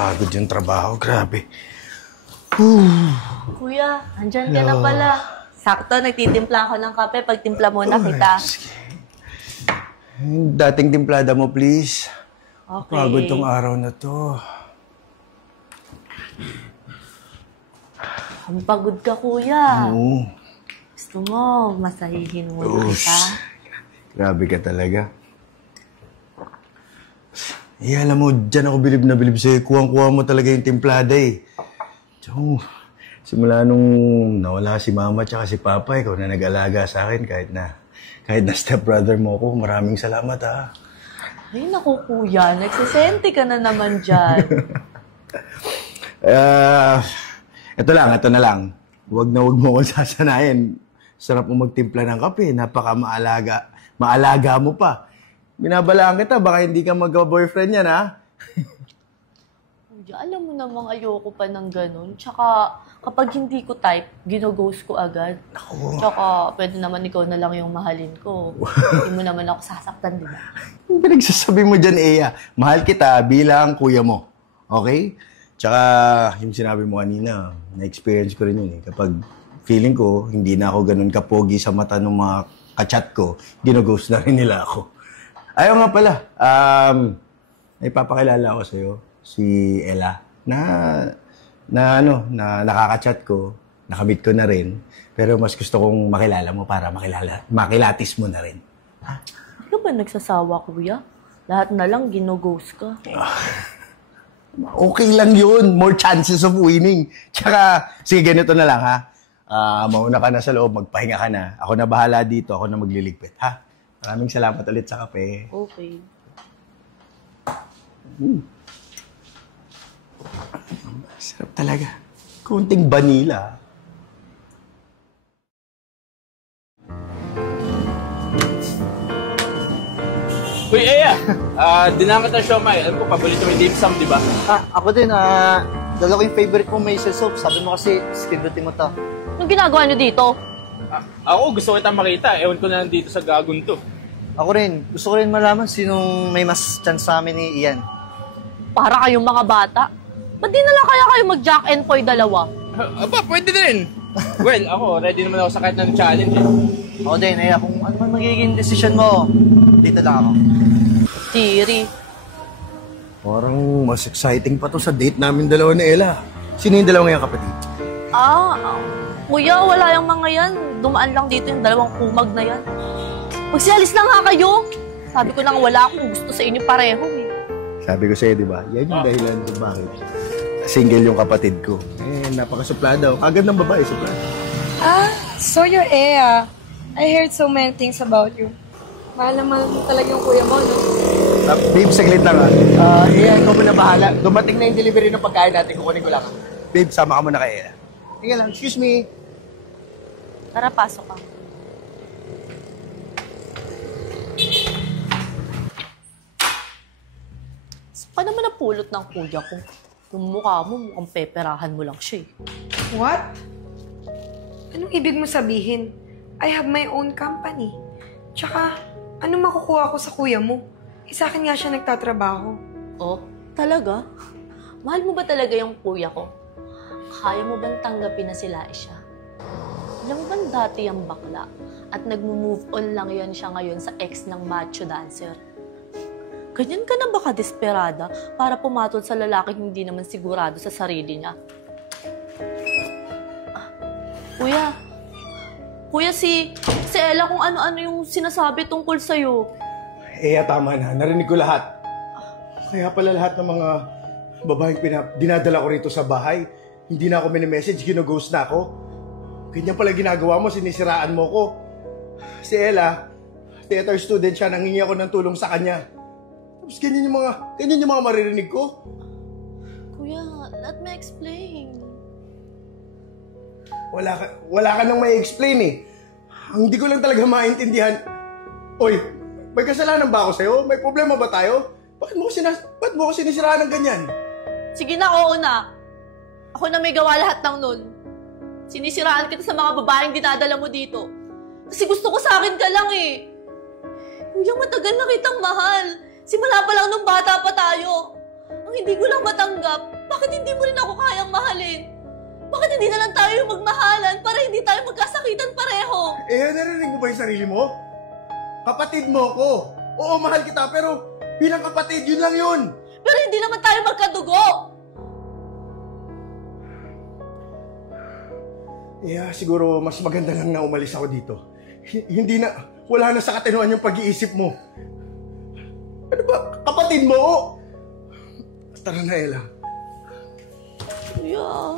Nakakapagod yung trabaho. Grabe. Kuya, andyan ka na pala. Sakto, nagtitimpla ako ng kape. Pagtimpla muna kita. Sige. Dating timplada mo, please. Okay. Pagod tong araw na to. Ang pagod ka, kuya. Oo. Gusto mo, masahihin mo na kita? Grabe ka talaga. Alam mo, dyan ako bilib na bilib sa'yo. Kuwang-kuha mo talaga yung timplada eh. So, simula nung nawala si mama at si papa, ikaw na nag-alaga sa akin kahit na stepbrother mo ako. Maraming salamat ha. Ay, naku, kuya. Nagsisente ka na naman dyan. Ito na lang. Huwag na huwag mo akong sasanayin. Sarap mo magtimpla ng kape. Maalaga mo pa. Binabalaan kita, baka hindi ka magka-boyfriend yan, ha? Kuya, alam mo namang ayoko pa ng ganun. Tsaka, kapag hindi ko type, ginoghost ko agad. Ako. Tsaka, pwede naman ikaw na lang yung mahalin ko. Hindi mo naman ako sasaktan, di ba? Yung pinagsasabi mo dyan, Eya, mahal kita bilang kuya mo. Okay? Tsaka, yung sinabi mo kanina, na-experience ko rin yun eh. Kapag feeling ko, hindi na ako ganun kapogi sa mata ng mga kachat ko, ginoghost na rin nila ako. Ayaw nga pala, ipapakilala ko sa'yo, si Ella, na nakaka-chat ko, nakamit ko na rin, pero mas gusto kong makilala mo para makilatis mo na rin. Ha? Hindi ka ba nagsasawa, kuya? Lahat na lang ginoghost ka. Okay lang yun. More chances of winning. Tsaka, sige, ganito na lang, ha? Mauna ka na sa loob, magpahinga ka na. Ako na bahala dito, ako na magliligpit, ha? Maraming salamat ulit sa kape. Okay. Sarap talaga. Kunting vanilla. Uy, Eya! Dinamit ang siomay. Alam ko, paborito mo yung dim sum, di ba? Ako din, dalawa ko yung favorite mong may soap. Sabi mo kasi, skibrutin mo to. Anong ginagawa niyo dito? Ako, gusto ko kitang makita. Ewan ko na nandito sa gagon to. Ako rin. Gusto ko rin malaman sinong may mas chance sa amin ni Ian. Para kayong mga bata. Ba't di na lang kaya kayo mag-Jack and Poy dalawa? Aba, pwede din. Well, ako, ready naman ako sa kahit ng challenge eh. Ako din, kung ano man magiging decision mo, dito lang ako. Siri. Parang mas exciting pa to sa date namin dalawa ni Ella. Sino yung dalawa ngayong kapatid? Kuya, wala yung mga yan. Dumaan lang dito yung dalawang kumag na yan. Magsialis na nga kayo. Sabi ko na nga wala akong gusto sa inyo pareho eh. Sabi ko sa'yo, di ba? Yan yung dahilan kung bakit single yung kapatid ko. Napakasuplada. Agad ng babae, suplada. So you're Ea. I heard so many things about you. Mahal na mahal mo talaga yung kuya mo, no? Babe, saglit lang Ian, ikaw mo na bahala. Dumating na yung delivery ng pagkain natin. Kukunin ko lang. Babe, sama ka muna kay Ella. Tingnan lang, excuse me. Tara, pasok ka. Saan naman napulot ng kuya ko? Yung mukha mo, mukhang peperahan mo lang siya eh. What? Anong ibig mo sabihin? I have my own company. Tsaka, ano makukuha ko sa kuya mo? Sa akin nga siya nagtatrabaho. Oh, talaga? Mahal mo ba talaga yung kuya ko? Kaya mo bang tanggapin na sila siya? Alam mo ba dati yung bakla? At nag-move on lang yan siya ngayon sa ex ng macho dancer? Ganyan ka na ba ka-desperada para pumatol sa lalaking hindi naman sigurado sa sarili niya? Kuya, si Ella kung ano-ano yung sinasabi tungkol sa'yo. Tama na. Narinig ko lahat. Kaya pala lahat ng mga babaeng dinadala ko rito sa bahay, hindi na ako mini-message, ginoghost na ako. Ganyan pala ginagawa mo, sinisiraan mo ko. Si Ella, theater student siya, nangingi ako ng tulong sa kanya. Tapos ganyan yung mga maririnig ko. Kuya, let me explain. Wala ka nang may explain eh. Ang hindi ko lang talaga maintindihan. Oy, may kasalanan ba ako sa'yo? May problema ba tayo? Bakit mo ko sinisiraan ng ganyan? Sige na, oo na. Ako na may gawa lahat ng nun. Sinisiraan kita sa mga babaeng dinadala mo dito. Kasi gusto ko sa akin ka lang eh. Kuya, matagal na kitang mahal. Simula pa lang nung bata pa tayo. Ang hindi ko lang matanggap, bakit hindi mo rin ako kayang mahalin? Bakit hindi na lang tayo magmahalan para hindi tayo magkasakitan pareho? Narinig mo ba yung sarili mo? Kapatid mo ko. Oo, mahal kita, pero bilang kapatid, yun lang yun. Pero hindi naman tayo magkadugo! Siguro mas maganda lang na umalis ako dito. Hindi na, wala na sa katinuan yung pag-iisip mo. Ano ba? Kapatid mo? Tara na, Ella. Kuya.